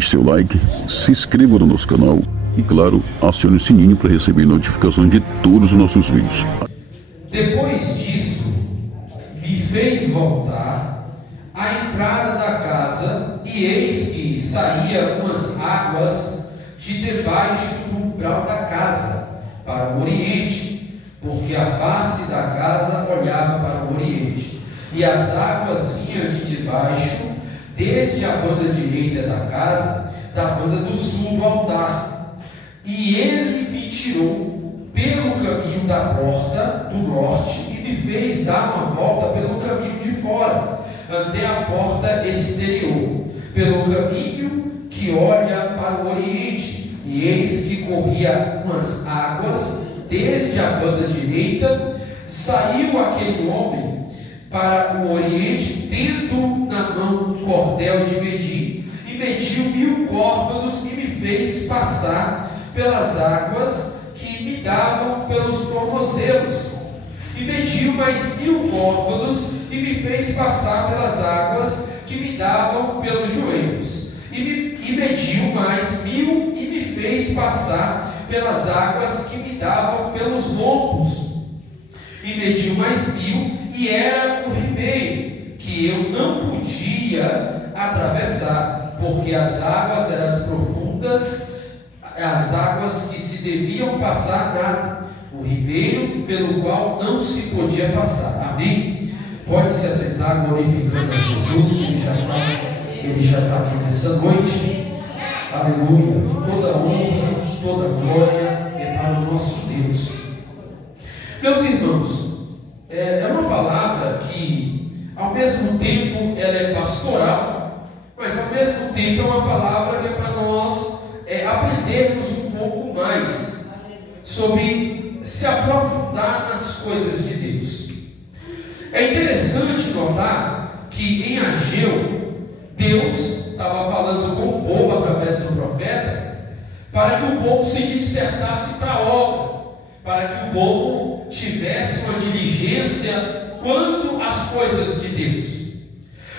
deixe seu like, se inscreva no nosso canal e, claro, acione o sininho para receber notificações de todos os nossos vídeos. Depois disso, me fez voltar à entrada da casa, e eis que saía umas águas de debaixo do umbral da casa, para o oriente, porque a face da casa olhava para o oriente, e as águas vinham de debaixo, desde a banda direita da casa, da banda do sul do altar. E ele me tirou pelo caminho da porta do norte e me fez dar uma volta pelo caminho de fora, até a porta exterior, pelo caminho que olha para o oriente. E eis que corria umas águas desde a banda direita. Saiu aquele homem para o oriente, tendo na mão um cordel de medir, e mediu 1000 côvados, e me fez passar pelas águas que me davam pelos tornozelos, e mediu mais 1000 côvados, e me fez passar pelas águas que me davam pelos joelhos, e mediu mais 1000, e me fez passar pelas águas que me davam pelos lombos, e mediu mais 1000, e era o ribeiro que eu não podia atravessar, porque as águas eram profundas, as águas que se deviam passar nada, o ribeiro pelo qual não se podia passar. Amém? Pode se assentar glorificando a Jesus, que Ele já está aqui nessa noite. Aleluia. Toda honra, toda glória é para o nosso Deus. Meus irmãos, é uma palavra que, ao mesmo tempo, ela é pastoral, mas ao mesmo tempo é uma palavra que é para nós aprendermos um pouco mais sobre se aprofundar nas coisas de Deus. É interessante notar que em Ageu, Deus estava falando com o povo através do profeta, para que o povo se despertasse para a obra, para que o povo tivesse uma diligência quanto às coisas de Deus.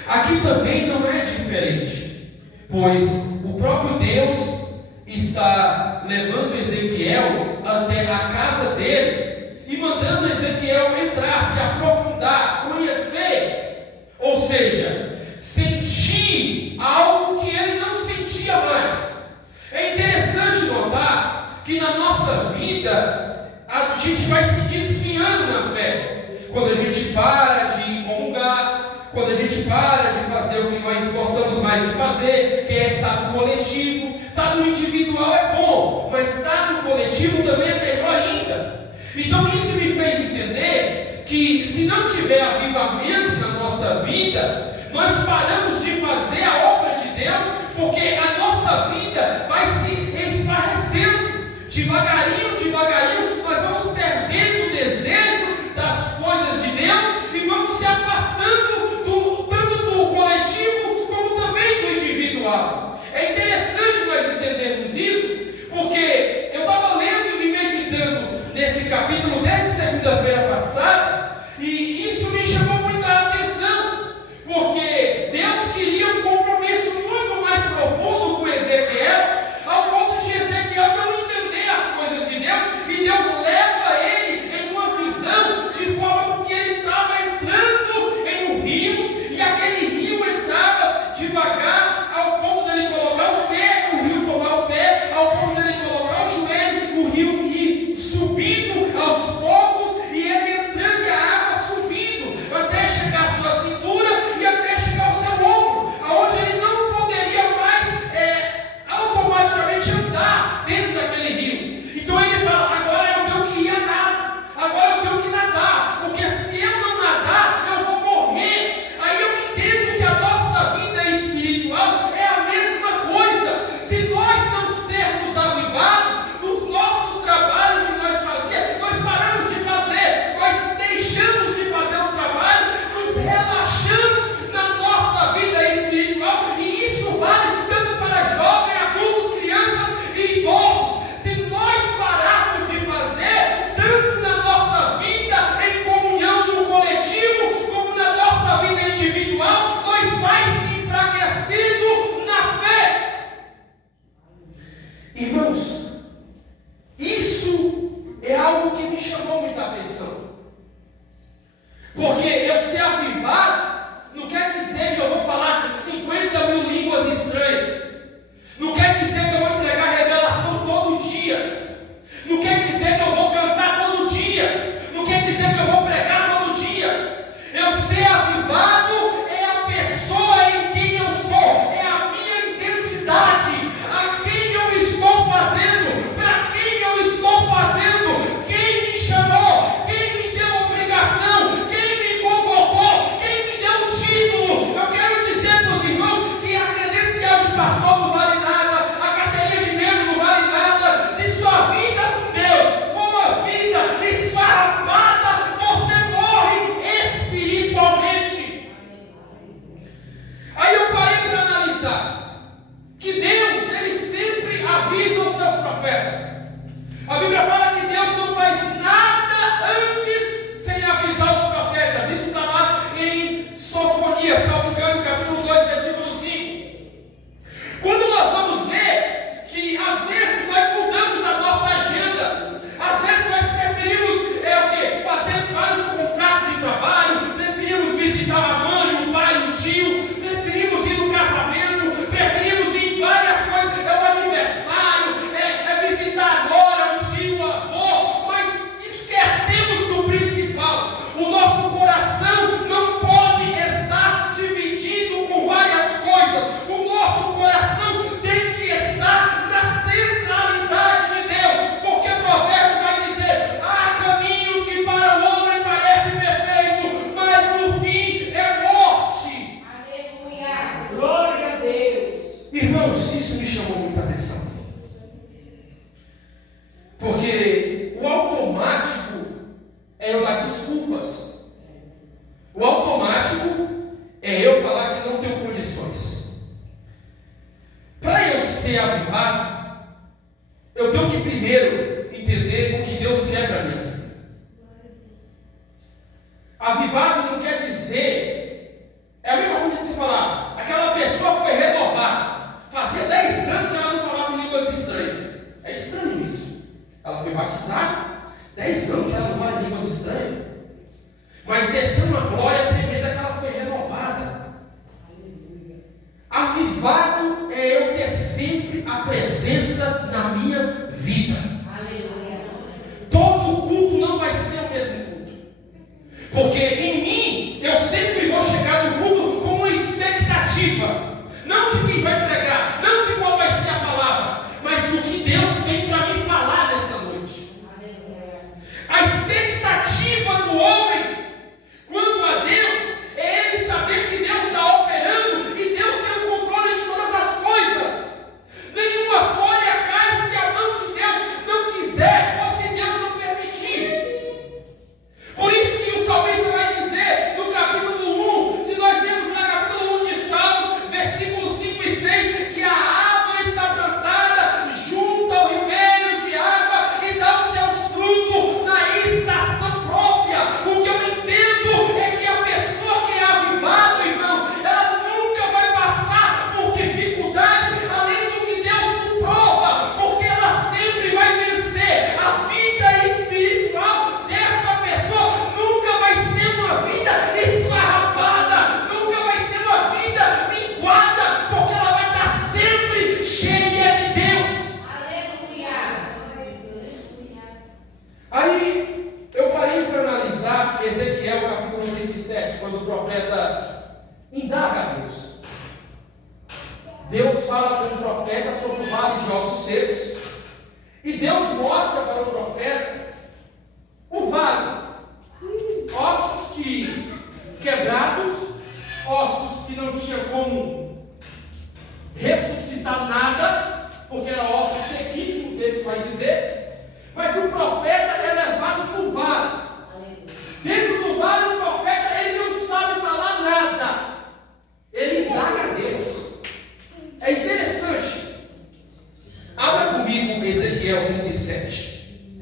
Aqui também não é diferente, pois o próprio Deus está levando Ezequiel até a casa dele e mandando Ezequiel entrar, se aprofundar, conhecer, ou seja, sentir algo que ele não sentia mais. É interessante notar que na nossa vida a gente vai se desfiando na fé, quando a gente para de comungar, quando a gente para de fazer o que nós gostamos mais de fazer, que é estar no coletivo. Estar no individual é bom, mas estar no coletivo também é melhor ainda. Então isso me fez entender que se não tiver avivamento na nossa vida, nós paramos de fazer a obra de Deus, porque a nossa vida vai se esfarrecendo. Devagarinho, nós vamos perdendo o desejo das coisas de Deus e vamos se afastando tanto do coletivo como também do individual. É interessante nós entendermos isso, porque eu estava lendo e meditando nesse capítulo desde segunda-feira passada, e isso me chamou muita atenção, porque Deus queria um compromisso muito mais profundo com Ezequiel Irmãos, isso é algo que me chamou muita atenção. Porque eu ser avivado não quer dizer que eu vou falar 50 mil línguas estranhas. Não quer dizer que eu vou entregar revelação todo dia. Não quer dizer que eu vou cantar todo dia. Não quer dizer que eu vou pregar todo dia. Eu ser avivado é a pessoa em quem eu sou. É a minha identidade. A quem eu estou fazendo. Para quem eu estou fazendo. Quem me chamou. Quem me deu obrigação. Quem me convocou. Quem me deu um título. Eu quero dizer para os irmãos que a credencial de pastor não vale nada. A carteirinha de membro não vale nada. Se sua vida com Deus for uma vida esfarrapada, você morre espiritualmente. Aí eu parei para analisar que Deus, Ele sempre avisa os seus profetas. A Bíblia fala que Deus não faz nada antes sem avisar os profetas. Isso está lá em Sofonias, salvo engano, capítulo 2, versículo 5. Quando nós vamos ver que às vezes nós mudamos a nossa agenda, às vezes nós preferimos fazer vários contratos de trabalho, preferimos visitar a mãe, o pai, o tio, preferimos ir no casamento, preferimos ir em várias coisas, é o aniversário, é visitar agora o tio, o avô, mas esquecemos do principal. O nosso coração não pode estar dividido com várias coisas. O nosso coração tem que estar na centralidade de Deus, porque Provérbios vai dizer: há caminhos que para o homem parecem perfeitos, mas o fim é morte. Aleluia! Glória a Deus! Irmãos, isso me chamou muita atenção, porque o automático é eu dar desculpas. O automático é eu falar que não tenho condições. Para eu ser avivado, eu tenho que primeiro entender o que Deus quer para mim. Avivado não quer dizer, é a mesma coisa de você falar, aquela pessoa foi renovada. Fazia 10 anos que ela não falava em línguas estranhas. É estranho isso. Ela foi batizada, 10 anos que ela não fala em línguas estranhas. Mas desceu uma glória tremenda que ela foi renovada. Avivado é eu ter sempre a presença na minha vida. Todo culto não vai ser o mesmo culto, porque em mim eu sempre vou chegar no culto com uma expectativa, não de quem vai pregar, não de qual vai ser a palavra, mas do que Deus vem para me falar nessa noite. A expectativa do homem quanto a Deus é ele saber que Deus está operando e Deus tem o controle de todas as coisas. Nenhuma folha cai se a mão de Deus não quiser ou se Deus não permitir. Por isso que o salmista vai dizer no capítulo 1, se nós vemos na capítulo 1 de Salmos, versículos 5 e 6, que a árvore está plantada junto ao ribeiro de água e dá os seus frutos na estação própria. O que eu entendo é que a pessoa que é avivada, irmão, ela nunca vai passar por dificuldade além do que Deus prova, porque ela sempre vai vencer. A vida espiritual dessa pessoa nunca vai ser uma vida esfarrapada, nunca vai ser uma vida minguada, porque ela vai estar sempre cheia de Deus. Aí eu parei para analisar Ezequiel capítulo 87, quando o profeta indaga a Deus. Deus fala com o profeta sobre o vale de ossos secos, e Deus mostra para o profeta o vale, ossos que quebrados, ossos que não tinha como ressuscitar nada, porque era ossos sequíssimos, o texto vai dizer. Mas o profeta é levado para o vale. Dentro do vale, o profeta ele não sabe falar nada. Ele indaga a Deus. É interessante. Abra comigo Ezequiel 37.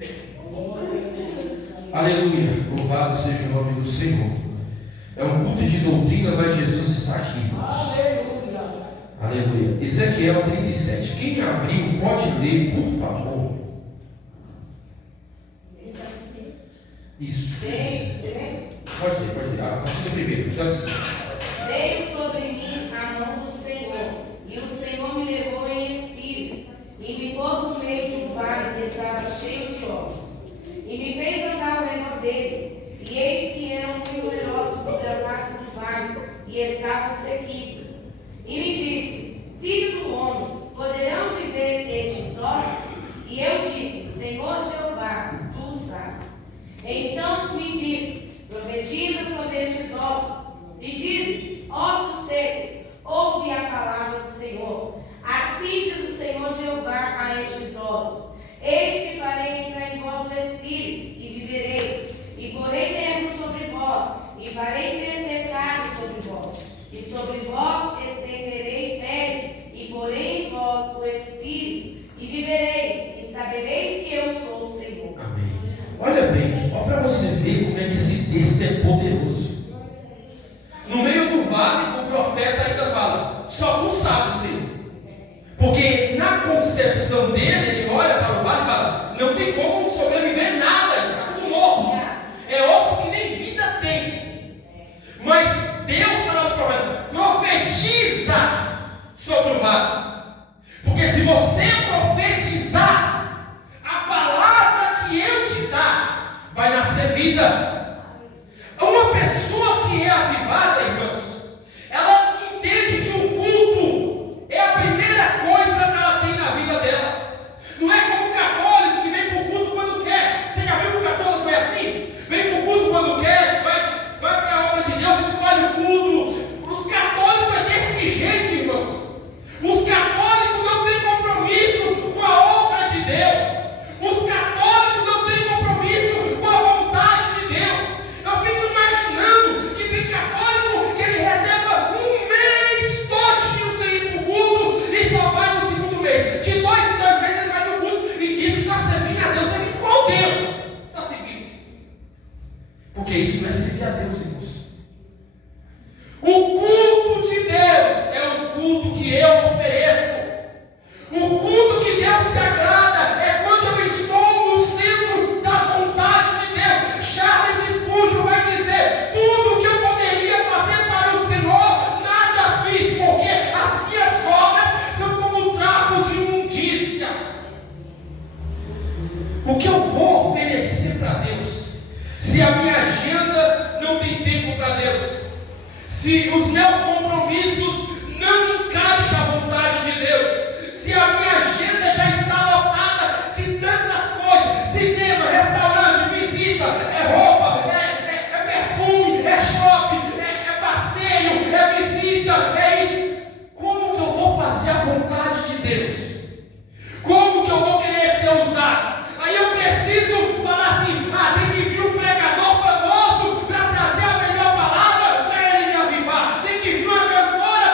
Aleluia. Louvado seja o nome do Senhor. É um culto de doutrina, mas Jesus está aqui, irmãos. Aleluia. Ezequiel 37. Quem abriu pode ler, por favor. Isso. Pode ler. A partir do primeiro. Então, assim. Veio sobre mim a mão do Senhor, e o Senhor me levou em espírito, e me pôs no meio de um vale que estava cheio de ossos, e me fez andar ao redor deles, e eis que eram muito numerosos sobre a face do vale, e estavam sequíssimos. E me disse: Filho do homem, poderão viver estes ossos? E eu disse: Senhor Jeová, tu sabes. Então me disse: Profetiza sobre estes ossos, e diz-lhes: ossos secos, ouve a palavra do Senhor. Assim diz o Senhor Jeová a estes ossos: Eis que farei entrar em vós o Espírito, e vivereis, e porei nervos sobre vós, e farei crescer carne sobre vós, e sobre vós estenderei pele, e porei em vós o Espírito, e vivereis, e sabereis que eu sou o Senhor. Amém. Olha bem, olha para você ver como é que esse texto é poderoso. No meio do vale, o profeta ainda fala: só tu sabes, Senhor. Porque na concepção dele, ele olha para o vale e fala: não tem como sobreviver nada, está tudo morto. É osso que nem vida tem. Mas Deus fala para o profeta: profetiza sobre o vale. Porque se você profetizar, a palavra que eu te dar, vai nascer vida. Uma pessoa que é avivada, irmãos, ela entende que o culto é a primeira coisa que ela tem na vida dela. Não é como o católico que vem para o culto quando quer. Você já viu que o católico é assim? Vem para o culto quando quer, vai para a obra de Deus, escolhe o culto. Os católicos é desse jeito, irmãos. Os católicos não têm compromisso com a obra de Deus. Os católicos não têm compromisso com a vontade de Deus. Eu fico imaginando que tem católico que ele reserva um mês todinho sem ir para o culto e só vai no segundo mês. De 2 em 2 meses ele vai no culto e diz que está servindo a Deus. Servindo qual Deus? Está servindo. Porque isso não é servir a Deus, irmãos. O culto de Deus é o culto que eu ofereço. O culto que Deus se agrada é quando eu estou no centro da vontade de Deus. Charles Spurgeon vai dizer: tudo que eu poderia fazer para o Senhor, nada fiz, porque as minhas obras são como trapo de imundícia. O que eu vou oferecer para Deus, se a minha agenda não tem tempo para Deus, se os meus compromissos não encaixam a vontade de Deus, se a minha agenda já está lotada de tantas coisas, cinema, restaurante, visita, é roupa, é perfume, é shopping, é passeio, é visita, é isso. Como que eu vou fazer a vontade de Deus? Como que eu vou querer ser usado? Aí eu preciso falar assim: tem que vir um pregador famoso para trazer a melhor palavra para ele me avivar. Tem que vir uma cantora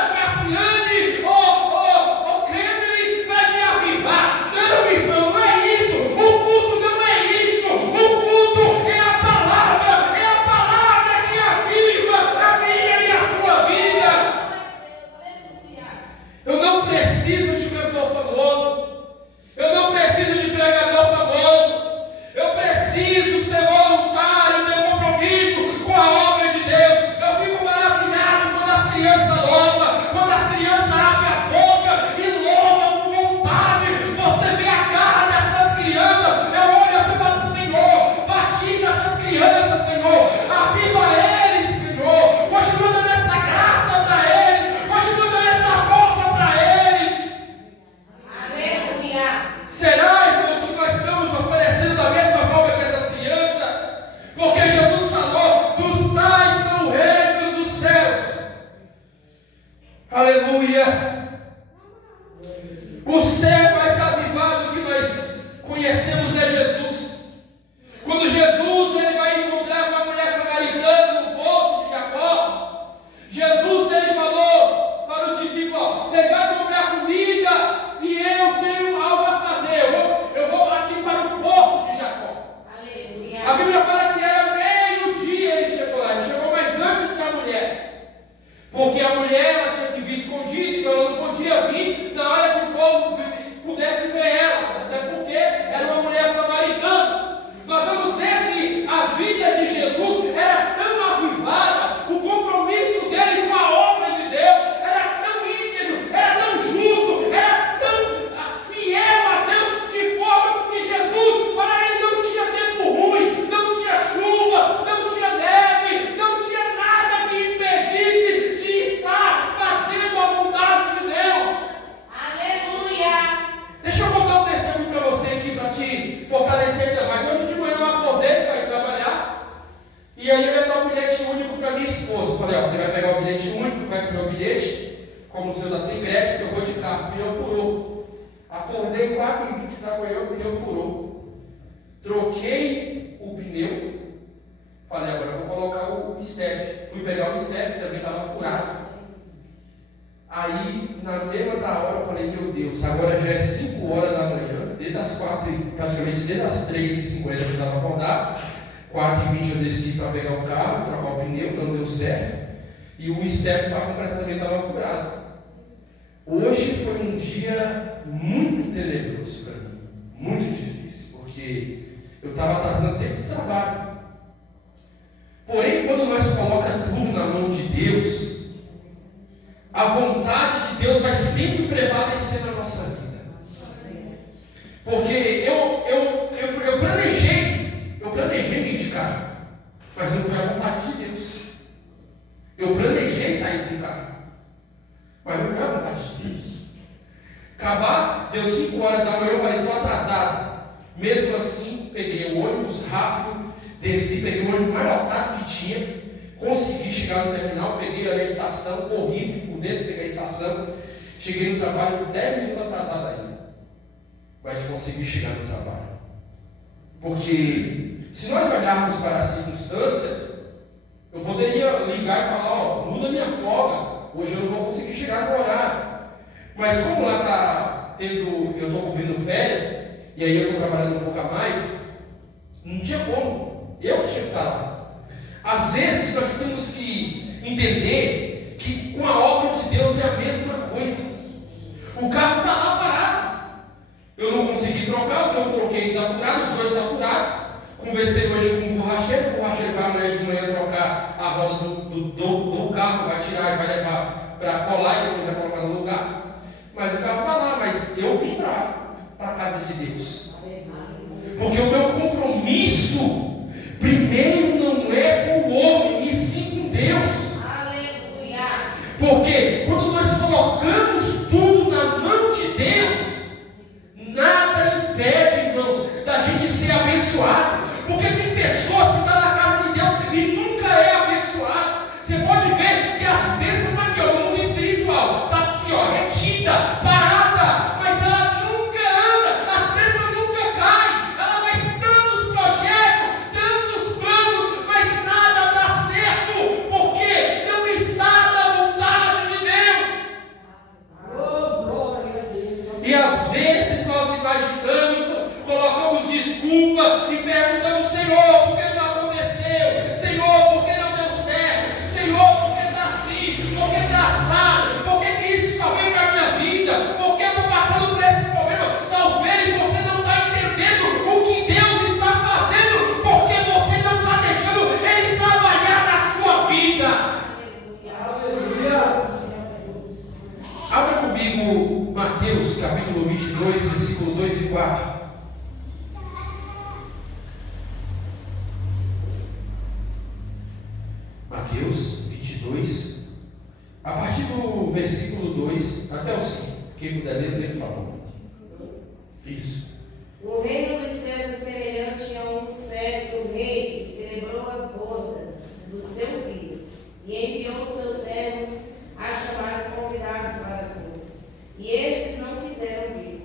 carro, em 20 da manhã, o pneu furou. Troquei o pneu. Falei, agora eu vou colocar o step. Fui pegar o step, também estava furado. Aí, na mesma da hora, eu falei, meu Deus, agora já é 5 horas da manhã, desde as 4, praticamente desde as 3h50 eu estava acordado. 4h20 eu desci para pegar o carro, trocar o pneu, não deu certo. E o step completamente estava furado. Hoje foi um dia muito tenebroso para mim, muito difícil, porque eu estava trazendo tempo de trabalho. Porém, quando nós colocamos tudo na mão de Deus, a vontade de Deus vai sempre prevalecer na nossa vida. Porque eu planejei vir de carro, mas não foi a vontade de Deus. Eu planejei sair do carro, mas não foi a vontade de Deus. Deu 5 horas da manhã, eu falei, estou atrasado. Mesmo assim, peguei o ônibus rápido, desci, peguei o ônibus mais lotado que tinha, consegui chegar no terminal, peguei ali a estação, corri por dentro, peguei a estação, cheguei no trabalho 10 minutos atrasado ainda, mas consegui chegar no trabalho. Porque se nós olharmos para a circunstância, eu poderia ligar e falar, muda minha folga, hoje eu não vou conseguir chegar no horário. Mas como lá está tendo, eu estou cobrindo férias, e aí eu estou trabalhando um pouco a mais, não tinha como, eu tinha que estar lá. Às vezes nós temos que entender que com a obra de Deus é a mesma coisa. O carro está lá parado, eu não consegui trocar, o que eu troquei está furado, os dois estão furados. Conversei hoje com o borracheiro vai amanhã de manhã trocar a roda do carro, vai tirar e vai levar para colar e depois vai colocar no lugar. Mas o carro está lá, mas eu vim para a casa de Deus. Porque o meu compromisso primeiro não é com o homem, e sim com Deus. Aleluia. Porque quando nós colocamos tudo na mão de Deus, nada impede, irmãos, da gente ser abençoado. Porque tem pessoas que estão na casa de Deus e nunca é abençoado. Você pode ver que as bênçãos estão aqui, no mundo espiritual, está aqui, retida, parada, mas ela nunca anda, as bênçãos nunca caem. Ela faz tantos projetos, tantos planos, mas nada dá certo, porque não está na vontade de Deus. Oh, glória a Deus. E às vezes nós imaginamos, colocamos desculpa e perguntamos, Senhor, por que não aconteceu? Senhor, por que não deu certo? Senhor, por que está assim? Por que está assado? Por que isso só vem para a minha vida? Por que eu estou passando por esses problemas? Talvez você não está entendendo o que Deus está fazendo, porque você não está deixando Ele trabalhar na sua vida. Aleluia. Abra comigo Mateus capítulo 22, versículo 2 e 4. Mateus 22, a partir do versículo 2 até o 5. Quem puder ler, ele fala. Isso. O reino dos céus é semelhante a um certo rei que celebrou as bodas do seu filho e enviou os seus servos a chamar os convidados para as bodas. E estes não quiseram vir.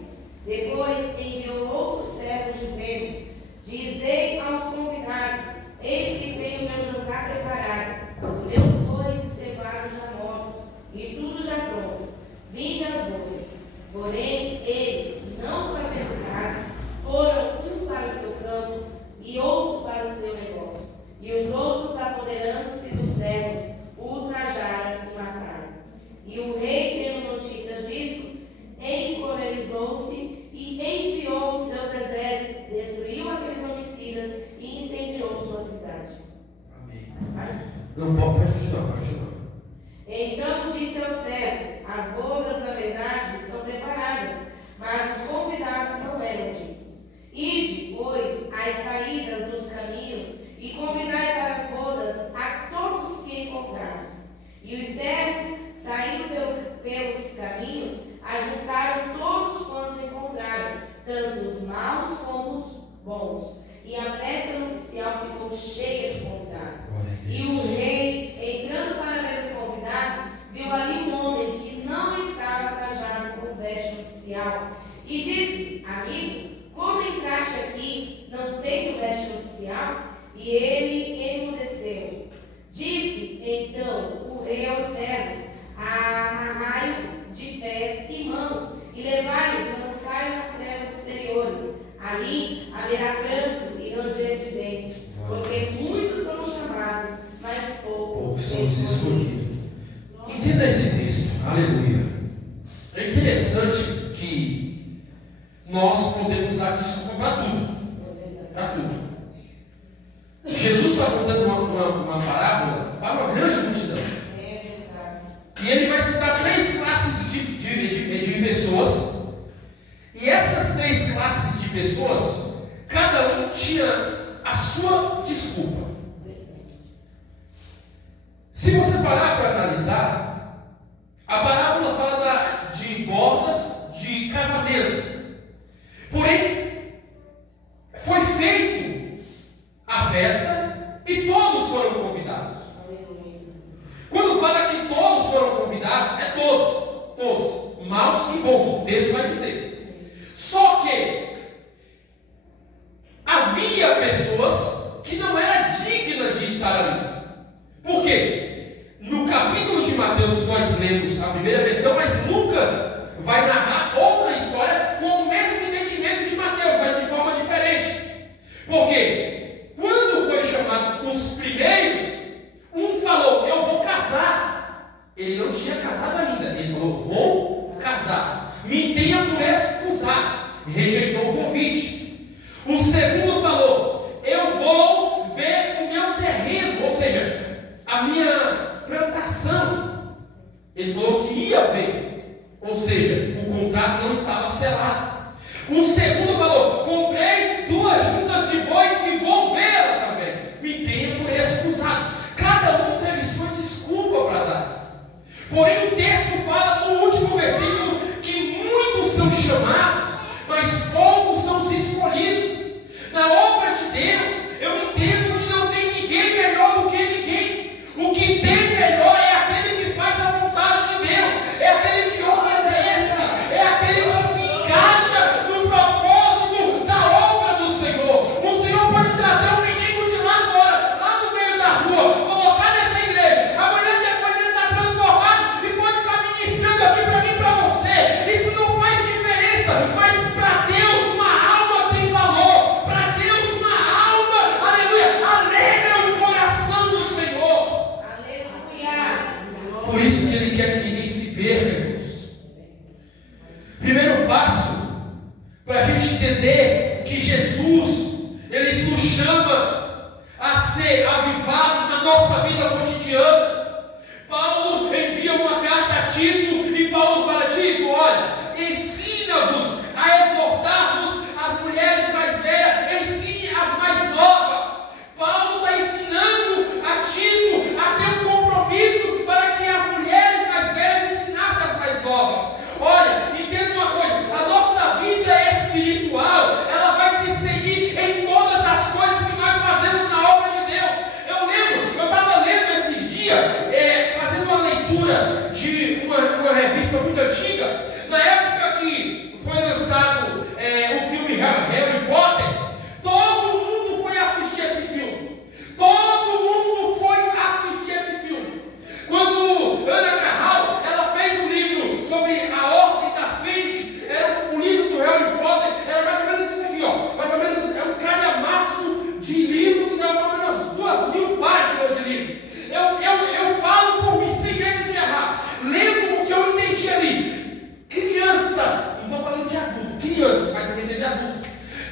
Depois enviou outros servos dizendo: dizei aos convidados: eis que tenho meu jantar preparado, os meus bois e cevados já mortos, e tudo já pronto. Vinde às bodas. Porém, eles, não fazendo caso, foram um para o seu campo e outro para o seu negócio. E os outros, apoderando-se dos servos, o ultrajaram e mataram. E o rei, tendo notícias disso, encolerizou-se e enviou os seus exércitos, destruiu aqueles homicidas e incendiou sua cidade. Amém. Não pode ajudar. Então disse aos servos: as bodas, na verdade, estão preparadas, mas os convidados não eram dignos. Ide, pois, às saídas dos caminhos e convidai para as bodas a todos os que encontrares. E os servos, saindo pelos caminhos, ajuntaram todos quantos encontraram, tanto os maus como os bons. E a festa nupcial ficou cheia de convidados. E o rei, entrando para ver os convidados, viu ali um homem que não estava trajado com veste nupcial. E disse: a oficial, e ele emudeceu. Disse então o rei aos servos: amarrai-o de pés e mãos, e levai-os e lançai-o nas trevas exteriores. Ali haverá pranto e ranger de dentes, porque muitos são chamados, mas poucos são os escolhidos. Entenda esse texto, aleluia. É interessante que nós podemos dar desculpa para tudo. Para tudo. Jesus está contando uma parábola para uma grande multidão. E ele vai citar 3 classes de pessoas. E essas 3 classes de pessoas, cada um tinha a sua desculpa. Se você parar para analisar, a parábola fala de bordas de casamento. Porém, foi feito a festa e todos foram convidados. Quando fala que todos foram convidados, é todos, maus e bons, Deus vai dizer. Só que havia pessoas que não eram dignas de estar ali. Por quê? No capítulo de Mateus nós lemos a primeira versão, mas Lucas vai narrar outra história com o mesmo entendimento de Mateus, mas de forma diferente. Por quê? Quando foi chamado os primeiros, um falou: eu vou casar. Ele não tinha casado ainda. Ele falou: vou casar. Me tenha por escusado. Rejeitou o convite. O segundo falou: eu vou ver o meu terreno, ou seja, a minha plantação. Ele falou que ia ver, ou seja, o contrato não estava selado. O segundo falou: comprei 2 juntas de boi e vou vê-la também. Me tenha por escusado. Cada um teve sua desculpa para dar. Porém, o texto fala no último versículo que muitos são chamados, mas poucos são os escolhidos. Na obra de Deus, eu entendo que não tem ninguém melhor do que ninguém. O que tem melhor é aquele que faz a vontade de Deus, é aquele que obedece, é aquele que se encaixa no propósito da obra do Senhor. O Senhor pode trazer um mendigo de lá fora, lá no meio da rua, colocar nessa igreja. Amanhã depois ele está transformado e pode estar ministrando aqui para mim e para você. Isso não faz diferença, mas para Deus uma alma tem valor. Para Deus uma alma, aleluia, alegra o coração do Senhor. Aleluia. Por isso que Ele quer que ninguém se perca, irmãos. Primeiro passo, para a gente entender que Jesus, Ele nos chama a ser avivados na nossa vida cotidiana. Paulo envia uma carta a Tito e Paulo fala: Tito, olha, ensina-vos a exortar-vos as mulheres mais velhas, ensine as mais novas. Paulo está ensinando a Tito a ter um compromisso para que as mulheres mais velhas ensinassem as mais novas. Olha, entenda uma coisa: a nossa vida espiritual, ela vai te seguir em todas as coisas que nós fazemos na obra de Deus. Eu lembro, eu estava lendo esses dias, fazendo uma leitura de uma revista muito antiga, na época que foi lançado o filme Harry Potter. Todo mundo foi assistir esse filme. Todo mundo foi assistir esse filme. Quando Ana Carral, ela fez um livro sobre a Ordem da Fênix, era o livro do Harry Potter, era mais ou menos isso aqui, ó. Mais ou menos é um calhamaço de livro que dá mais ou menos 2.000 páginas de livro. Eu falo por mim sem medo de errar. Lendo o que eu entendi ali. Crianças, não estou falando de adultos, crianças, mas também teve adultos.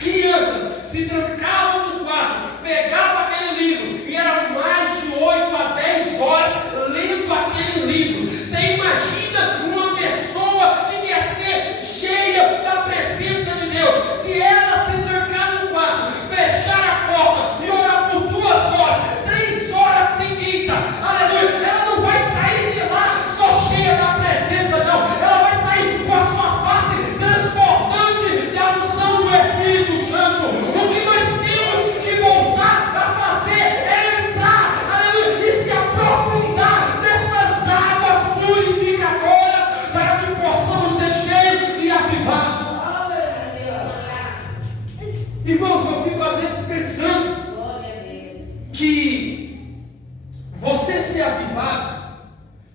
Crianças se trancavam no quarto, pegavam aquele livro e eram mais de 8 a 10 horas lendo aquele livro. Você imagina uma pessoa que quer ser cheia da presença de Deus, se ela se trancar no quarto, fechar a porta e orar por 2 horas, 3 horas seguidas, aleluia, ela não vai sair de lá só cheia da presença, não. Ela vai sair com a sua face transportante da unção do Espírito Santo. O que nós temos que voltar a fazer é entrar, aleluia, e se aprofundar nessas águas purificadoras para que possamos ser cheios e avivados. Irmãos, eu fico às vezes pensando, que você ser avivado,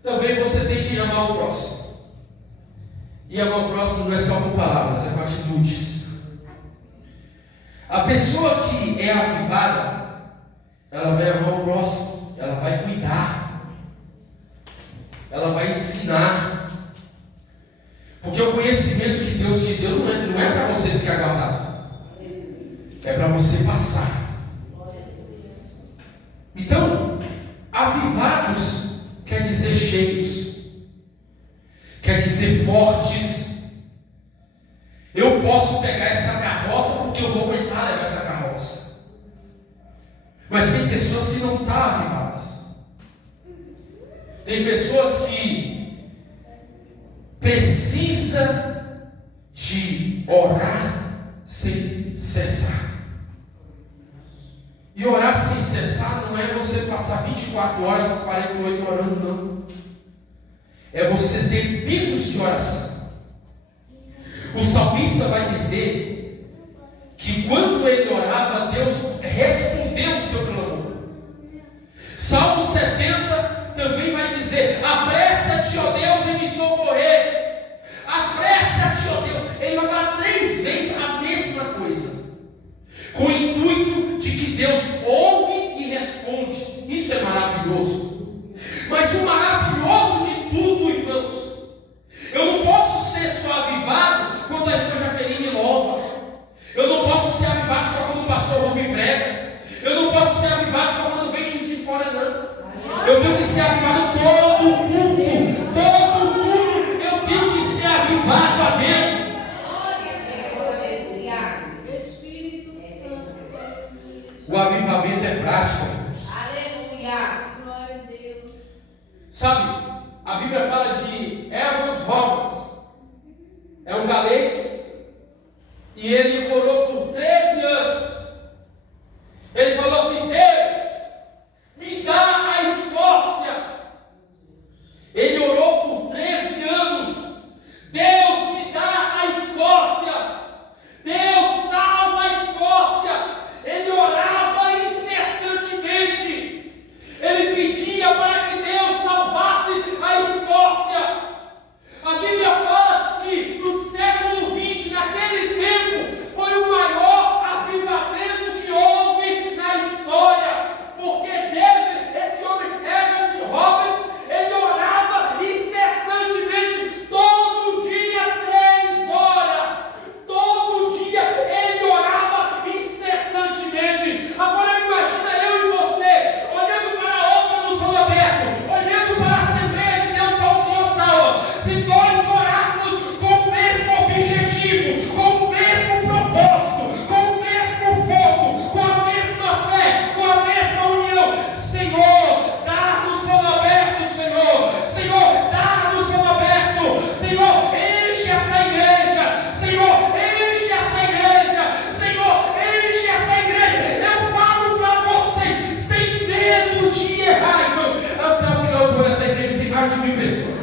também você tem que amar o próximo. E amar o próximo não é só com palavras, é com atitudes. A pessoa que é avivada, ela vai amar o próximo, ela vai cuidar, ela vai ensinar. Porque o conhecimento que Deus te deu não é para você ficar guardado, é para você passar. Então, avivados quer dizer cheios, quer dizer fortes. Eu posso pegar essa carroça porque eu vou aguentar levar essa carroça. Mas tem pessoas que não estão avivadas. Tem pessoas que precisam de orar sem cessar. E orar sem cessar não é você passar 24 horas, 48 orando, não. É você ter picos de oração. O salmista vai dizer que quando ele orava, Deus respondeu o seu clamor. Salmo 70 também vai dizer: apressa-te, ó Deus, em me socorrer. Apressa-te, ó Deus. Ele vai falar 3 vezes a mesma coisa, com o intuito de que Deus ouve e responde. Isso é maravilhoso. Mas o maravilhoso de tudo, irmãos, eu não posso ser só avivado quando a irmã Jaqueline louva. Eu não posso ser avivado só quando o pastor Rubem prega. Eu não posso ser avivado só quando vem de fora, não. Eu tenho que ser avivado todo o culto. Todo culto eu tenho que ser avivado a Deus. O avivamento é prático, irmãos. Aleluia. Glória a Deus. Sabe, a Bíblia fala de Evans Roberts. É um galês. E ele orou por 13 anos. Ele falou assim: Deus, me dá a Escócia. Ele orou por 13 anos. Deus, me dá a Escócia. Deus, salva a Escócia. Ele orava incessantemente. Ele pedia para que Deus salvasse a Escócia. A Bíblia fala que no século XX, naquele tempo, foi o maior avivamento que houve na história. Porque esse homem, Evans Roberts, ele orava incessantemente, todo dia 3 horas. Todo dia ele orava incessantemente. Agora imagina eu e você, olhando para a obra do Sol Aberto, olhando para a Assembleia de Deus com o Senhor Salva. Se nós orarmos com o mesmo objetivo, com o mesmo propósito, com o mesmo foco, com a mesma fé, com a mesma união: Senhor, dá-nos Sol Aberto, Senhor. Senhor, dá-nos Sol Aberto. Senhor, enche essa igreja. Senhor, enche essa igreja. Senhor, enche essa igreja. Eu falo para vocês, sem medo de errar, irmão. Até o final do ano, essa igreja tem mais de 1000 pessoas.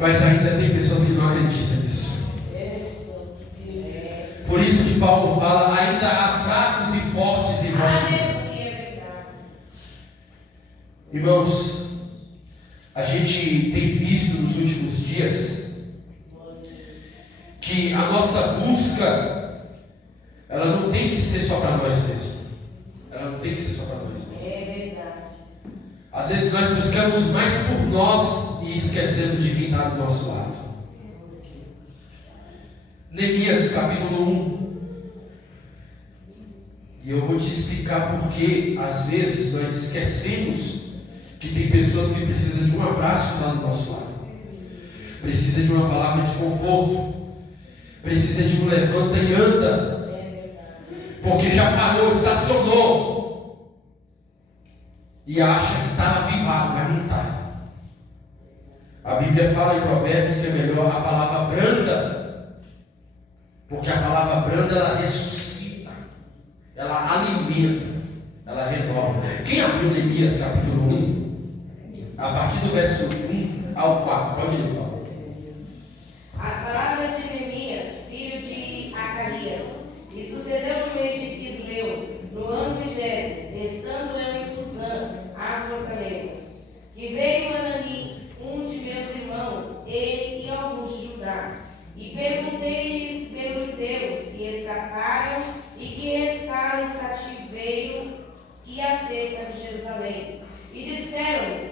Mas ainda tem pessoas que não acreditam nisso. Por isso que Paulo fala: ainda há fracos e fortes em vós. Irmãos, a gente tem visto nos últimos dias que a nossa busca, ela não tem que ser só para nós mesmos. Ela não tem que ser só para nós mesmos. É verdade. Às vezes nós buscamos mais por nós e esquecemos de quem está do nosso lado. Neemias capítulo 1. E eu vou te explicar porque às vezes nós esquecemos que tem pessoas que precisam de um abraço lá do nosso lado. Precisa de uma palavra de conforto. Precisa de um levanta e anda. Porque já parou, estacionou. E acha que está avivado, mas não está. A Bíblia fala em Provérbios que é melhor a palavra branda, porque a palavra branda ela ressuscita, ela alimenta, ela renova. Quem abriu Neemias capítulo 1, a partir do verso 1 ao 4, pode ler, Paulo. As palavras de Neemias, filho de Acalias, e sucedeu no mês de Quisleu, no escaparam e que restaram no cativeiro e acerca de Jerusalém. E disseram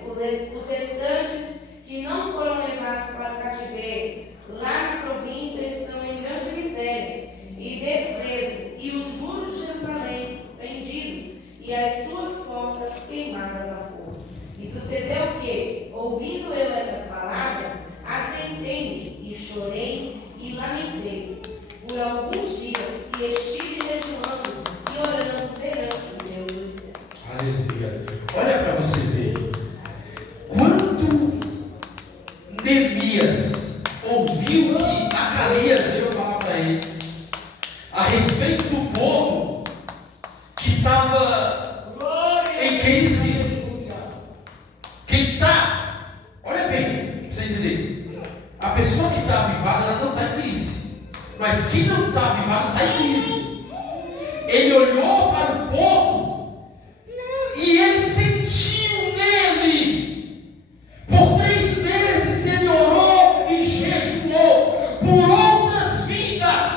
os restantes que não foram levados para o cativeiro, lá na província estão em grande miséria e desprezo, e os muros de Jerusalém suspendidos, e as suas portas queimadas a fogo. E sucedeu que, ouvindo eu essas palavras, assentei-me e chorei e lamentei por alguns dias, e estive jejuando e orando perante o Deus do céu. Aleluia. Olha para você ver. Quando Neemias ouviu que Acalias veio falar para ele a respeito do povo que estava em crise, que está, olha bem, para você entender, a pessoa que está avivada, ela não está em crise, mas quem não está avivado está em crise. Ele olhou para o povo e ele sentiu nele. Por 3 meses ele orou e jejuou por outras vidas.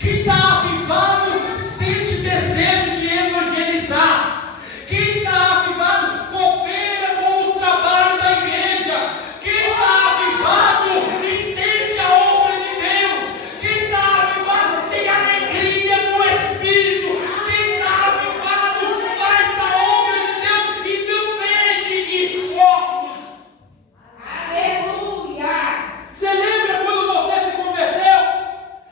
Quem está avivado sente desejo de evangelizar. Quem está avivado coopera com os trabalhos da igreja. Quem está avivado entende a obra de Deus. Quem está avivado tem alegria no Espírito. Quem está avivado faz a obra de Deus e não mede esforços. Aleluia! Você lembra quando você se converteu?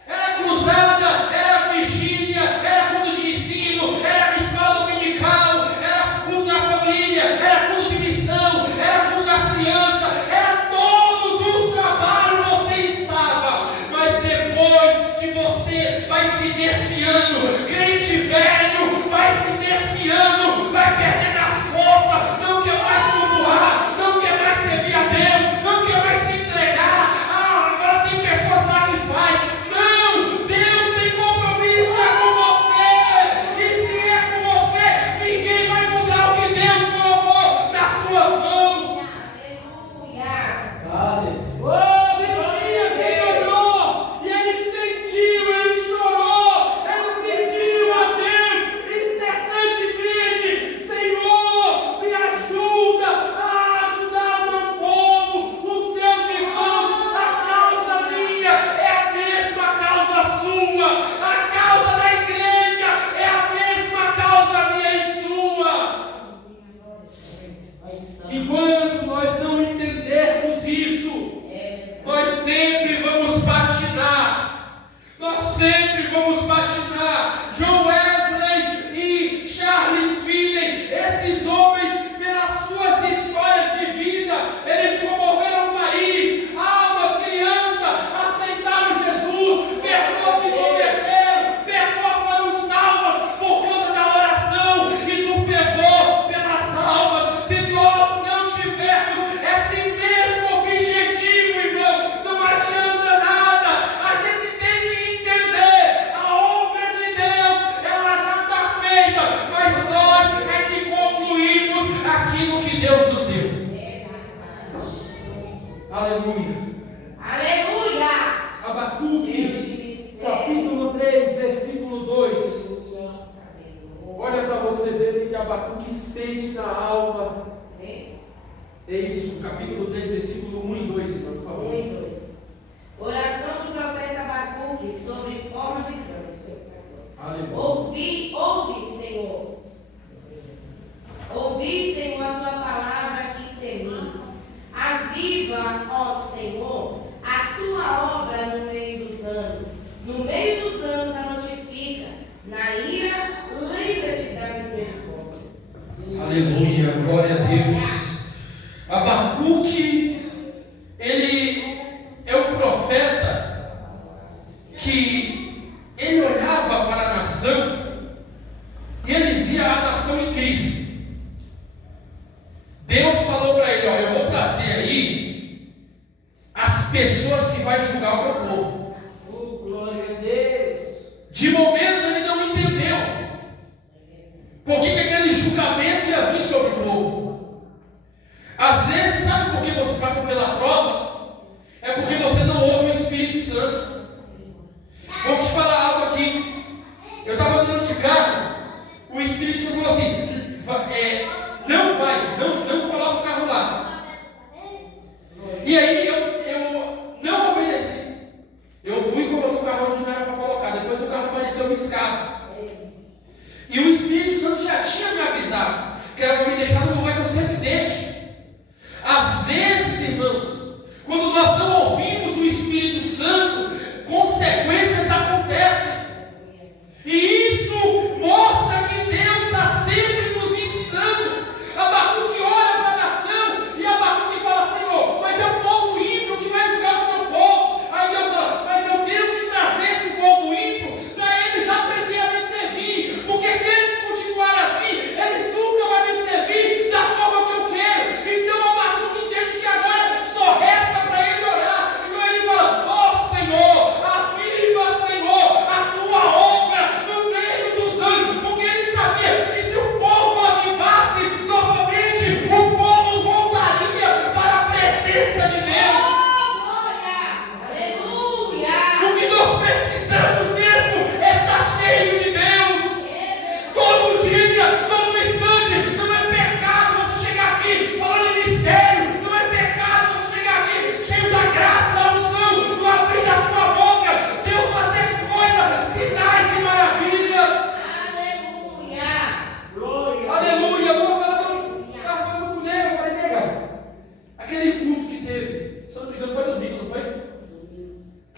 Era cruzada, era vigília, era culto de ensino, era escola dominical, era culto da família, era culto de missão, era culto das crianças, era todos os trabalhos você estava. Mas depois que você vai se iniciando, crente velho vai se iniciando, vai perdendo as forças, não quer mais cultuar, não quer mais servir a Deus, não quer mais se entregar. Agora tem pessoas lá que faz. Não, Deus tem compromisso com você. E se é com você, ninguém vai mudar o que Deus colocou nas suas mãos. Aleluia! Neemias, ele olhou e ele sentiu, ele chorou, ele pediu a Deus incessantemente: Senhor, me ajuda a ajudar o meu povo, os meus irmãos. A causa minha é a mesma causa sua, a causa da igreja é a mesma causa minha e sua. E quando nós não entendermos isso, nós sempre vamos patinar. Nós sempre vamos patinar. John Wesley e Charles Finney, esses homens, pelas suas histórias de vida, eles comoveram o país. Almas, crianças aceitaram Jesus, pessoas se converteram, pessoas foram salvas por conta da oração e do fervor pelas almas. Se nós não tivermos esse mesmo objetivo, irmão, não adianta nada. A gente tem que entender: a obra de Deus, ela já está feita, mas nós é que concluímos aquilo que Deus nos deu. Aleluia. Aleluia! Abacuque, capítulo 3, versículo 2. Olha para você ver o que Abacuque sente na alma. É isso, capítulo 3, versículo 1 e 2, irmão, por favor. 1 e 2. Oração do profeta Abacuque sobre forma de canto. Aleluia. Ouve, Senhor. Ouvi, Senhor, a tua palavra que temi. Aviva, ó Senhor, a tua obra no meio dos anos. No meio dos anos a notifica. Na ira, livra-te da misericórdia. Aleluia, glória a Deus. Abacuque, ele é um profeta que ele olhava para a nação e ele via a nação em crise. Deus falou para ele: ó, eu vou trazer aí as pessoas que vai julgar o meu povo. Glória a Deus. De momento ele não entendeu por que aquele julgamento ia vir sobre o povo. Às vezes, sabe por que você passa pela prova? É porque você não ouve o Espírito Santo. Vou te falar algo aqui. E aí eu não obedeci. Eu fui e coloquei o carro onde não era para colocar. Depois o carro apareceu riscado. E o Espírito Santo já tinha me avisado que era para me deixar no lugar que eu sempre deixo. Às vezes, irmãos, quando nós não ouvimos o Espírito Santo, consequências acontecem. E isso mostra que Deus está sempre nos ensinando. Abacuque ora para a nação e Abacuque fala: Senhor, mas é o povo ímpio que vai julgar o seu povo. Aí Deus fala: mas eu tenho que trazer esse povo ímpio para eles aprenderem a me servir. Porque se eles continuarem assim, eles nunca vão me servir da forma que eu quero. Então Abacuque entende que agora só resta para ele orar. Então ele fala: ó Senhor, aviva, Senhor, a tua obra no meio dos anos. Porque ele sabia que se o povo avivasse novamente, o povo voltaria para a presença de Deus. O que nós precisamos mesmo é estar cheio de Deus. Todo dia, todo instante. Não é pecado você chegar aqui falando em mistério. Não é pecado você chegar aqui cheio da graça, da unção, do abrir da sua boca, Deus fazer coisas, sinais e maravilhas. Aleluia. Eu estava falando com o Nego, eu falei: Nega, aquele culto que teve, se eu não me engano foi domingo, não foi?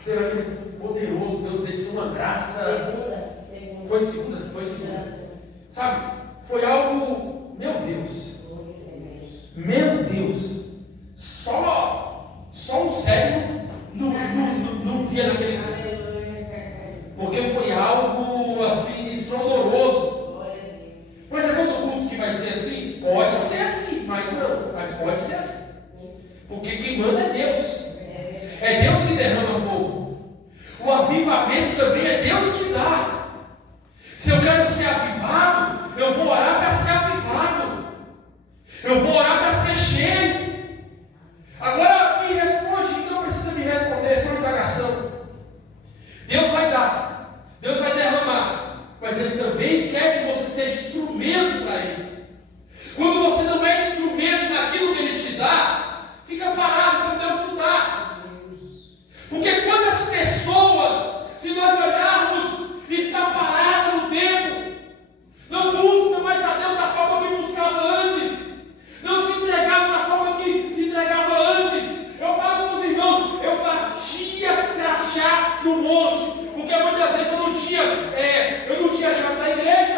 Teve aquele poderoso, Deus desceu uma graça. Foi segunda. Sabe? Foi algo, meu Deus, só um cérebro não via naquele culto. Porque foi algo assim estrondoroso. Mas é todo culto que vai ser assim? Pode ser assim, mas pode ser assim. Porque quem manda é Deus. É Deus que derrama fogo. O avivamento também é Deus que dá. Se eu quero ser avivado, eu vou orar para ser avivado. Eu vou orar para ser cheio. Agora me responde, não precisa me responder, é só indagação. Deus vai dar, Deus vai derramar, mas Ele também quer que você seja instrumento para Ele. Quando você não é instrumento naquilo que Ele te dá, fica parado, como Deus não dá. Porque quantas pessoas, se nós olharmos, está parada no tempo, não busca mais a Deus da forma que buscava antes, não se entregava da forma que se entregava antes. Eu falo com os irmãos, eu batia crachá no monte, porque muitas vezes eu não tinha chave da igreja,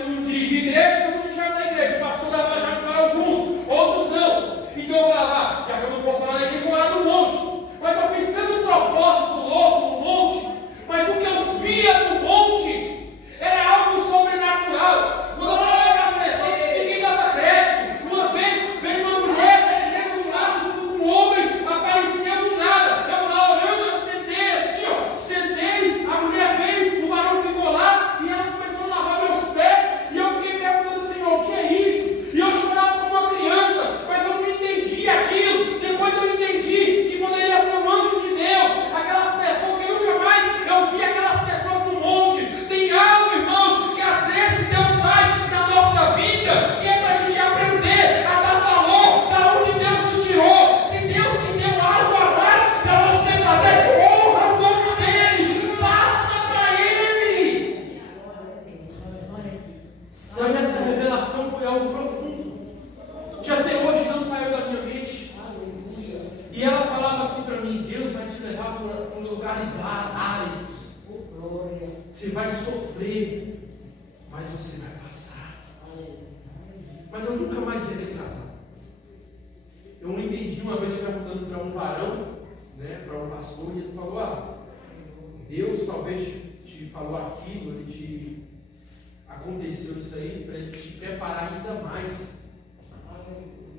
eu não dirigia igreja, eu não tinha chave da igreja, o pastor dava chave para alguns, outros não. Então eu falava: já que eu não posso orar na igreja, eu vou orar no monte. Mas eu fiz tanto propósito louco no monte, mas o que eu via no monte era algo sobrenatural. Quando eu olhava para as pessoas, ninguém dava crédito. Uma vez veio uma mulher, dentro do lado, junto com um homem, apareceu do nada. Eu lá orando, eu sentei assim, sentei, a mulher veio, o varão ficou lá, e ela começou a lavar meus pés, e eu fiquei perguntando: Senhor, o que é isso? E eu chorava como uma criança, mas eu não entendi aquilo. Depois eu entendi que poderia ser um anjo de Deus, aquelas pessoas que nunca mais eu vi aquelas pessoas no monte. Tem algo, irmãos, que às vezes Deus faz na nossa vida, que é para a gente aprender a dar valor da onde Deus nos tirou. Se Deus te deu algo a mais para você fazer, honra o nome dele, faça para ele. Mas essa revelação foi algo profundo, que até hoje não saiu da minha mente. E ela falava assim para mim: Deus vai te levar para lugares áridos. Você vai sofrer, mas você vai passar. Mas eu nunca mais ia ter casado. Eu entendi uma vez, eu perguntando para um varão, para um pastor, e ele falou: Deus talvez te falou aquilo, aconteceu isso aí para ele te preparar ainda mais.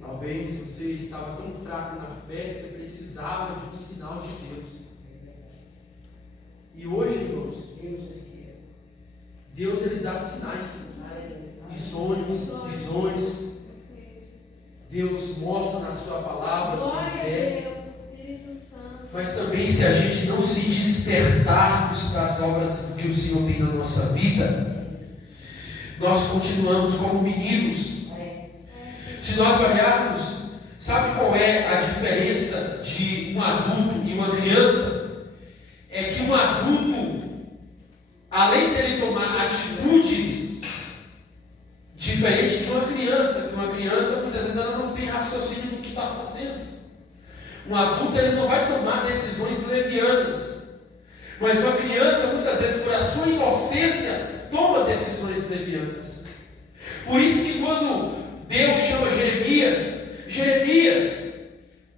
Talvez você estava tão fraco na fé que você precisava de um sinal de Deus. E hoje, irmãos, Deus ele dá sinais, e sonhos, visões. Deus mostra na sua palavra o que quer. Mas também, se a gente não se despertarmos para as obras que o Senhor tem na nossa vida, nós continuamos como meninos. Se nós olharmos, Sabe qual é a diferença de um adulto e uma criança? É que um adulto, além dele tomar atitudes diferentes de uma criança, que uma criança muitas vezes ela não tem raciocínio do que está fazendo. Um adulto ele não vai tomar decisões levianas, mas uma criança muitas vezes por a sua inocência toma decisões levianas. Por isso que quando Deus chama Jeremias,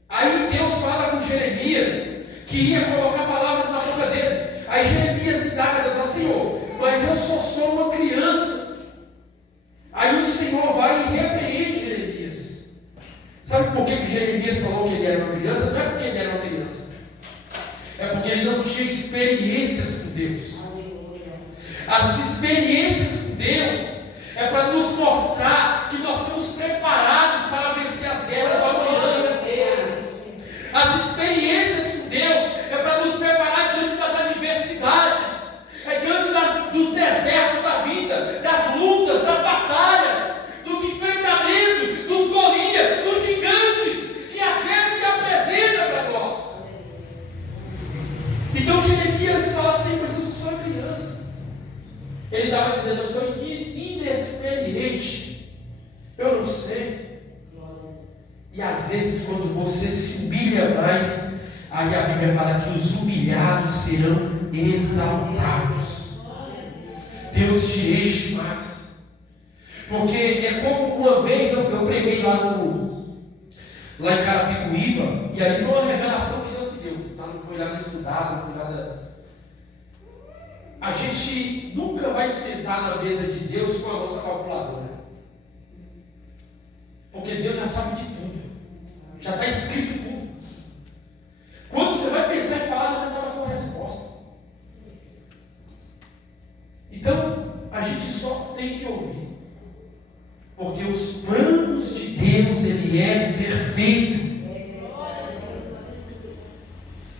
aí Deus fala com Jeremias que ia colocar palavras na boca dele. Aí Jeremias indaga, Deus fala: Senhor, mas eu só sou uma criança. Aí o Senhor vai e repreende Jeremias. Sabe por que Jeremias falou que ele era uma criança? Não é porque ele era uma criança, é porque ele não tinha experiências com Deus. As experiências com Deus é para nos mostrar que nós estamos preparados para vencer as guerras do amanhã. As experiências com Deus é para nos preparar diante das adversidades, é diante dos desertos da vida, das lutas, das batalhas, dos enfrentamentos, dos Golias, dos gigantes que às vezes se apresentam para nós. Então Jeremias fala assim: mas eu sou uma criança. Ele estava dizendo: eu sou inexperiente, eu não sei. E às vezes quando você se humilha mais, aí a Bíblia fala que os humilhados serão exaltados. Deus te enche mais. Porque é como uma vez eu preguei lá em Carapicuíba, e ali foi uma revelação que Deus me deu. Não foi nada estudado, não foi nada. A gente nunca vai sentar na mesa de Deus com a nossa calculadora, porque Deus já sabe de tudo, já está escrito tudo. Quando você vai pensar e falar, Deus já sabe a sua resposta. Então a gente só tem que ouvir, porque os planos de Deus, ele é perfeito.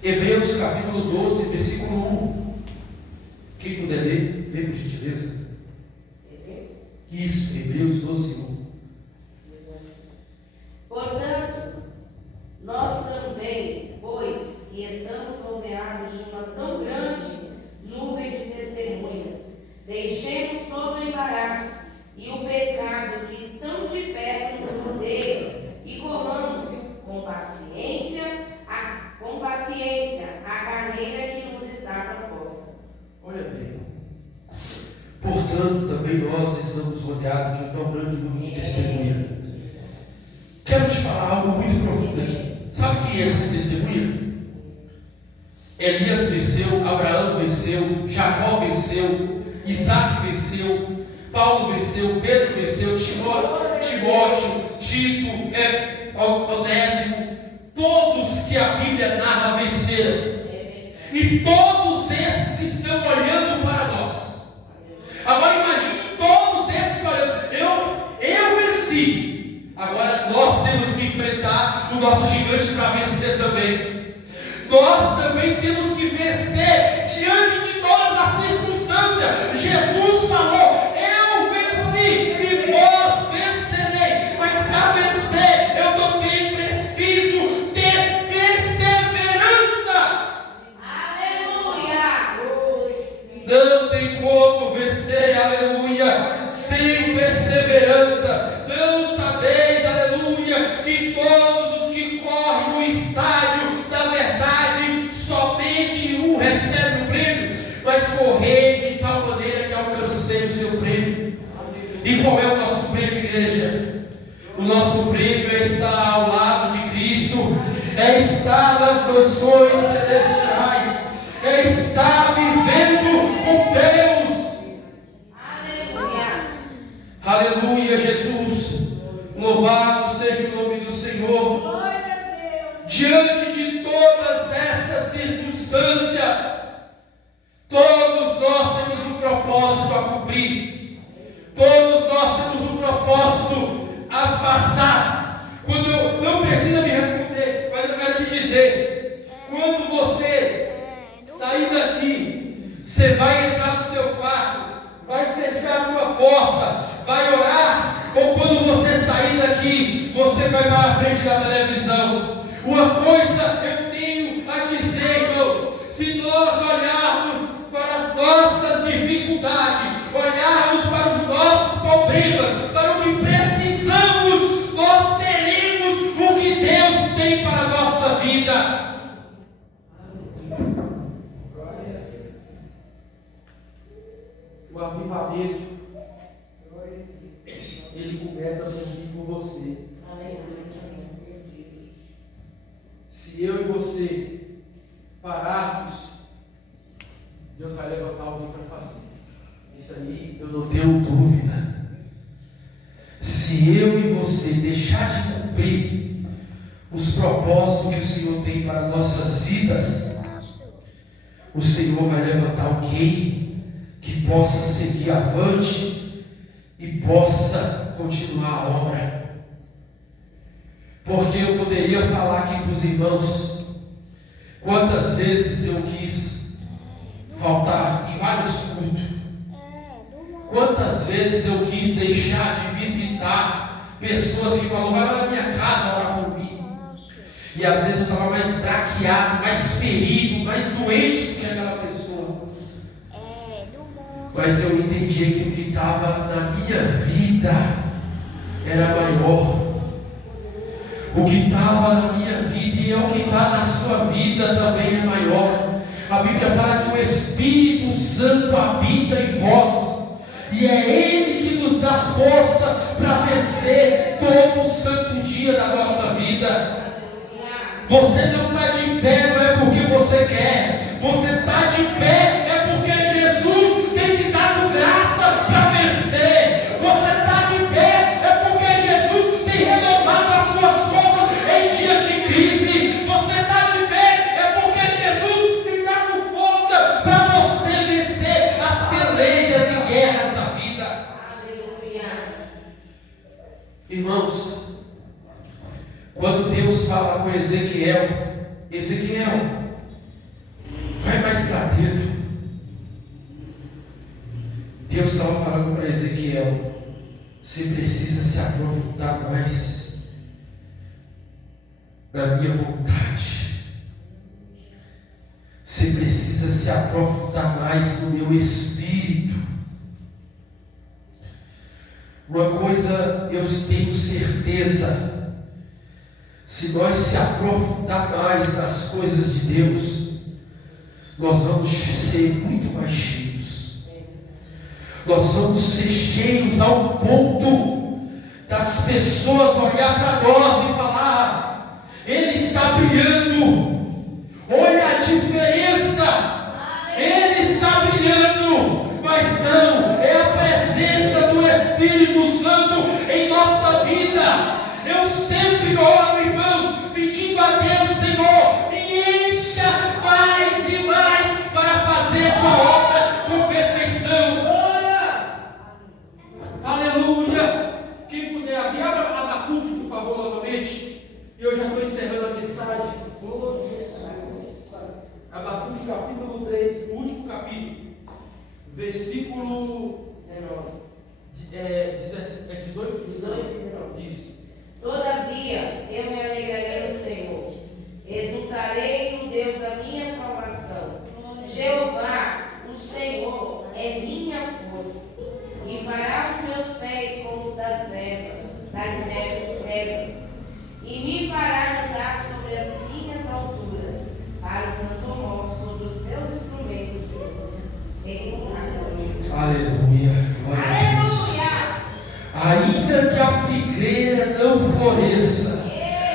Hebreus capítulo 12, versículo 1. Quem puder ler, por gentileza. Isso, Hebreus 12, 1. Portanto, nós também, pois que estamos rodeados de uma tão grande nuvem de testemunhas, deixemos todo o embaraço e o pecado que tão de perto nos rodeia, e corramos com paciência a carreira que nos está proposta. Olha bem. Portanto, também nós estamos rodeados de um tão grande número de testemunhas. Quero te falar algo muito profundo aqui. Sabe quem é essas testemunhas? Elias venceu, Abraão venceu, Jacó venceu, Isaac venceu, Paulo venceu, Pedro venceu, Timóteo, Tito, Onésimo, todos que a Bíblia narra venceram. E todos esses estão olhando para nós. Agora imagine todos esses olhando. Eu venci. Agora nós temos que enfrentar o nosso gigante para vencer também. Nós também temos que vencer diante de todas as circunstâncias. Jesus falou: eu venci e vós vencerei. Mas para vencer eu também preciso ter perseverança. Não tem como vencer, aleluia, sem perseverança. Não sabeis, aleluia, que todos os que correm no estádio da verdade, somente um recebe o prêmio, mas correi de tal maneira que alcancei o seu prêmio. E qual é o nosso prêmio, igreja? O nosso prêmio é estar ao lado de Cristo, é estar nas mansões celestiais, é estar vivendo com Deus. Aleluia. Aleluia, Jesus. Louvado seja o nome do Senhor. Glória a Deus. Diante de todas essas circunstâncias, todos nós temos um propósito a cumprir. Todos nós temos um propósito a passar. Quando eu não precisa me responder, mas eu quero te dizer, quando você sair daqui, você vai entrar no seu quarto, vai fechar a sua porta, vai orar, ou quando você sair daqui, você você que vai para a frente da televisão, uma coisa eu tenho a dizer, irmãos: se nós olharmos para as nossas dificuldades, olharmos para os nossos problemas, para o que precisamos, nós teremos o que Deus tem para a nossa vida. O avivamento, ele começa a vir com você. Se eu e você pararmos, Deus vai levantar alguém para fazer. Isso aí eu não tenho dúvida. Se eu e você deixar de cumprir os propósitos que o Senhor tem para nossas vidas, o Senhor vai levantar alguém que possa seguir avante e possa continuar a obra. Porque eu poderia falar aqui para os irmãos quantas vezes eu quis faltar em vários cultos, quantas vezes eu quis deixar de visitar pessoas que falaram: vai lá na minha casa orar por mim. E às vezes eu estava mais braqueado, mais ferido, mais doente do que aquela pessoa. Mas eu entendi que o que estava na minha vida era maior. O que estava na minha vida e o que está na sua vida também é maior. A Bíblia fala que o Espírito Santo habita em vós, e é Ele que nos dá força para vencer todo o santo dia da nossa vida. Você não está de pé, não é porque você quer. Você está de pé é porque Jesus tem te dado graça para vencer. Você está de pé é porque Jesus tem renovado as suas forças em dias de crise. Você está de pé é porque Jesus tem dado força para você vencer as pelejas e guerras da vida. Irmãos, quando Deus fala com Ezequiel, vai mais para dentro. Deus estava falando para Ezequiel: você precisa se aprofundar mais na minha vontade. Você precisa se aprofundar mais no meu espírito. Uma coisa eu tenho certeza: se nós se aprofundar mais nas coisas de Deus, nós vamos ser muito mais cheios. Nós vamos ser cheios ao ponto das pessoas olhar para nós e falar: ele está brilhando, olha a diferença, ele está brilhando. Mas não, é a presença do Espírito Santo em nossa vida. Eu sempre oro, irmãos, pedindo a Deus: Senhor, me encha mais e mais para fazer a tua obra com perfeição. Aleluia! Quem puder abrir, abra Abacuque, por favor, novamente. E eu já estou encerrando a mensagem. Abacuque, capítulo 3, o último capítulo, versículo 18 e 19. Isso. Todavia, eu me alegrarei no Senhor, exultarei no Deus da minha salvação. Jeová, o Senhor, é minha força, e fará os meus pés como os das ervas, e me fará andar sobre as minhas alturas, para o cantor mor sobre os meus instrumentos de música. Aleluia. Aleluia! Ainda que a figueira não floresça,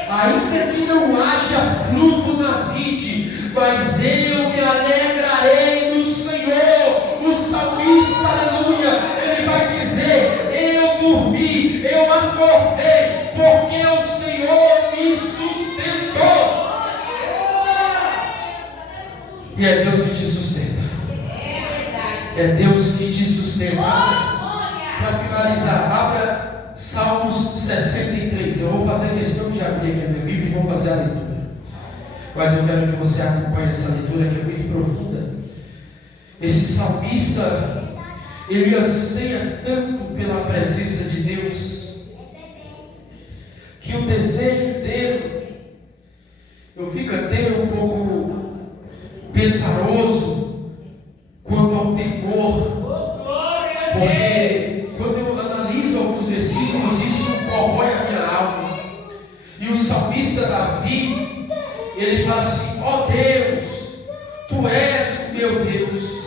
ainda que não haja fruto na vide, mas eu me alegrarei no Senhor. O salmista, aleluia, ele vai dizer: eu dormi, eu acordei, porque o Senhor me sustentou. E é Deus que te sustenta. É Deus que te sustenta. Para finalizar, abra Salmos 63. Eu vou fazer questão de abrir aqui a minha Bíblia e vou fazer a leitura. Mas eu quero que você acompanhe essa leitura, que é muito profunda. Esse salmista, ele anseia tanto pela presença de Deus, que o desejo dele, eu fico até um pouco pesaroso quanto ao temor, porque quando eu analiso alguns versículos, isso corrói a minha alma. E o salmista Davi, ele fala assim: ó Deus, tu és o meu Deus,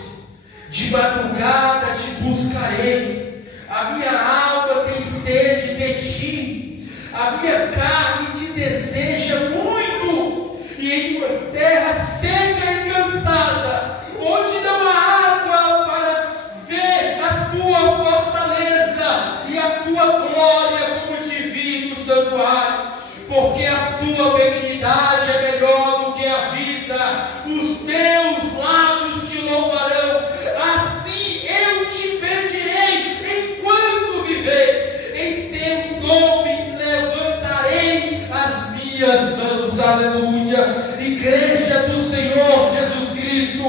de madrugada te buscarei, a minha alma tem sede de ti, a minha carne te deseja muito, e em uma terra seca e cansada, onde não há água para ver a tua fortaleza e a tua glória, como te vi no santuário, porque a tua benignidade é melhor do que a vida, os meus lábios te louvarão, assim eu te bendirei enquanto viver, em teu nome levantarei as minhas mãos, aleluia. Igreja do Senhor Jesus Cristo,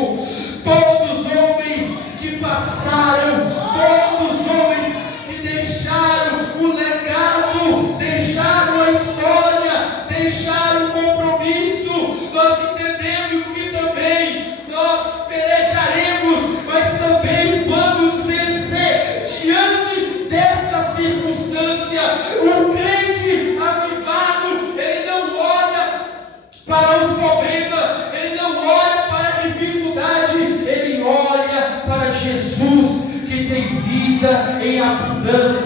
todos os homens que passaram, todos os homens que deixaram o legado, deixaram a história, deixaram o compromisso, nós entendemos que também nós pelejaremos, mas também vamos vencer diante dessa circunstância. O crente avivado, ele não olha para os problemas, ele não olha para a dificuldade, ele olha para Jesus, que tem vida em abundância.